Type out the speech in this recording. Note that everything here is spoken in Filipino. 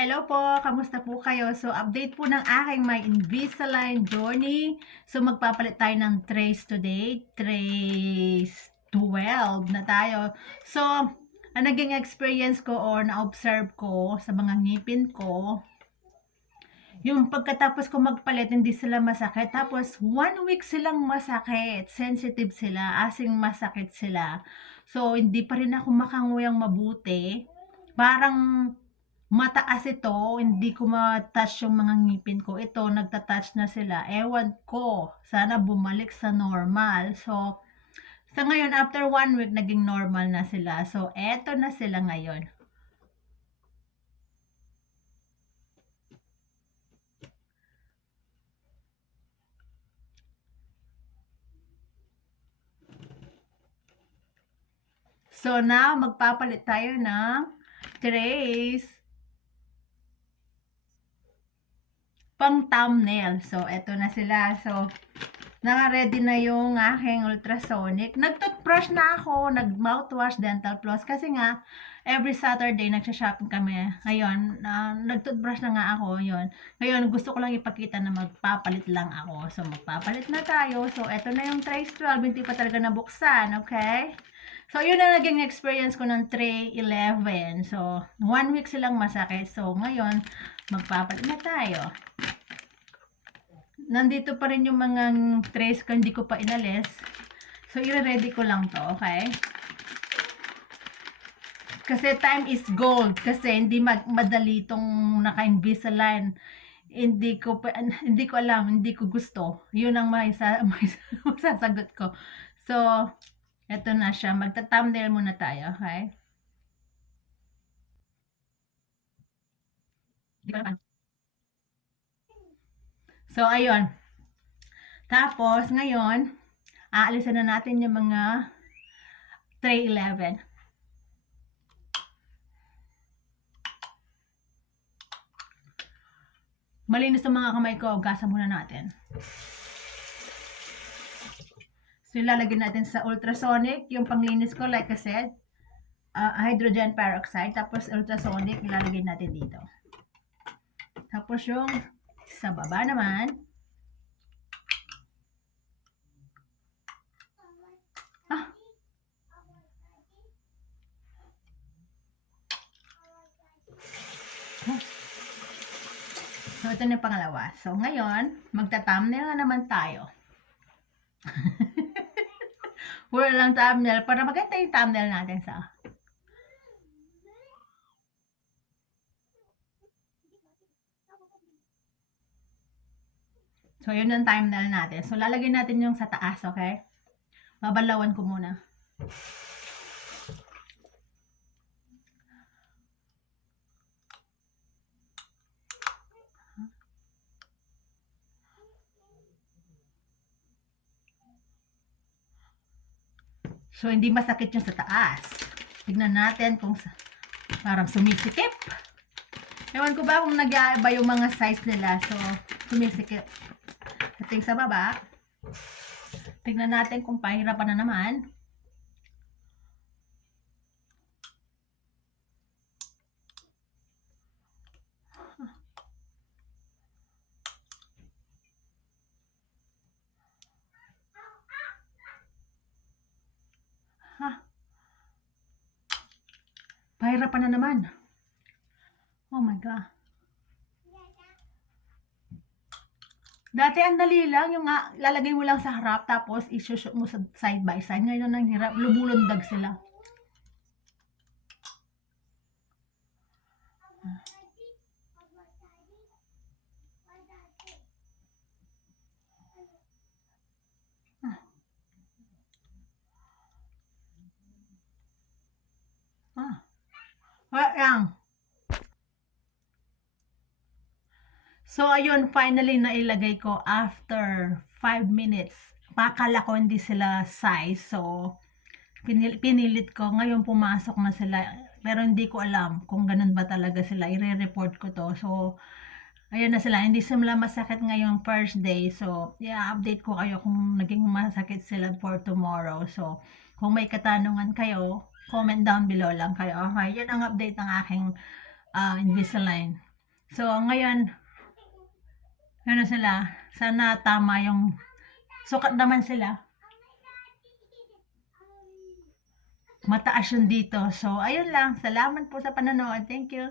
Hello po, kamusta po kayo? So, update po ng aking my Invisalign journey. So, magpapalit tayo ng trays today. Trays 12 na tayo. So, ang naging experience ko or na-observe ko sa mga ngipin ko, yung pagkatapos ko magpalit, hindi sila masakit. Tapos, 1 week silang masakit. Sensitive sila, asing masakit sila. So, hindi pa rin ako makanguyang mabuti. Parang mataas ito, hindi ko ma-touch yung mga ngipin ko. Ito, nagta-touch na sila. Ewan ko, sana bumalik sa normal. So, sa ngayon, after 1 week, naging normal na sila. So, eto na sila ngayon. So, now, magpapalit tayo ng trays pang thumbnail. So, eto na sila. So, naka-ready na yung aking ultrasonic. Nag-toothbrush na ako, nag-mouthwash, dental floss. Kasi nga, every Saturday, nagsha-shopping kami. Ngayon, nag-toothbrush na nga ako. Yun. Ngayon, gusto ko lang ipakita na magpapalit lang ako. So, magpapalit na tayo. So, eto na yung trays 12. Hindi pa talaga nabuksan. Okay? So, yun na naging experience ko ng tray 11. So, 1 week silang masakit. So, ngayon, magpapalit na tayo. Nandito pa rin yung mga trays ko, hindi ko pa inalis. So, i-ready ko lang to, okay? Kasi time is gold. Kasi hindi madali itong naka-Invisalign. Hindi ko alam, hindi ko gusto. Yun ang may sasagot ko. So, eto na siya. Magta-thumbnail muna tayo, okay? So, ayun. Tapos, ngayon, aalisan na natin yung mga tray 11. Malinis ang mga kamay ko, ugasan muna natin. So, ilalagay natin sa ultrasonic, yung panglinis ko, like I said, hydrogen peroxide, tapos ultrasonic, ilalagay natin dito. Tapos yung sa baba naman, so, ito na yung pangalawa. So, ngayon, magta-thumbnail na naman tayo. Wala lang thumbnail para maganda yung thumbnail natin sa So, yun ang thumbnail natin. So, lalagay natin yung sa taas, okay? Babalawan ko muna. So, hindi masakit yung sa taas. Tignan natin kung parang sumisikip. Ewan ko ba kung nag-iiba yung mga size nila. So, sumisikip. Ito yung sa baba. Tignan natin kung pahirapan na naman. Pahirapan na naman. Oh my God. Dati ang dali lang, yung lalagay mo lang sa harap, tapos isushoot mo sa side by side. Ngayon ang hirap, lumulundag sila. Ayan. So, ayun, finally nailagay ko after 5 minutes. Pakala ko hindi sila size. So, pinilit ko. Ngayon pumasok na sila. Pero hindi ko alam kung ganun ba talaga sila. I-report ko to. So, ayun na sila. Hindi sila masakit ngayong first day. So, i-update ko kayo kung naging masakit sila for tomorrow. So, kung may katanungan kayo, comment down below lang kayo. Okay, yun ang update ng aking Invisalign. So, ngayon, ano sila, sana tama yung sukat naman sila. Mataas yun dito. So, ayun lang. Salamat po sa panonood. Thank you.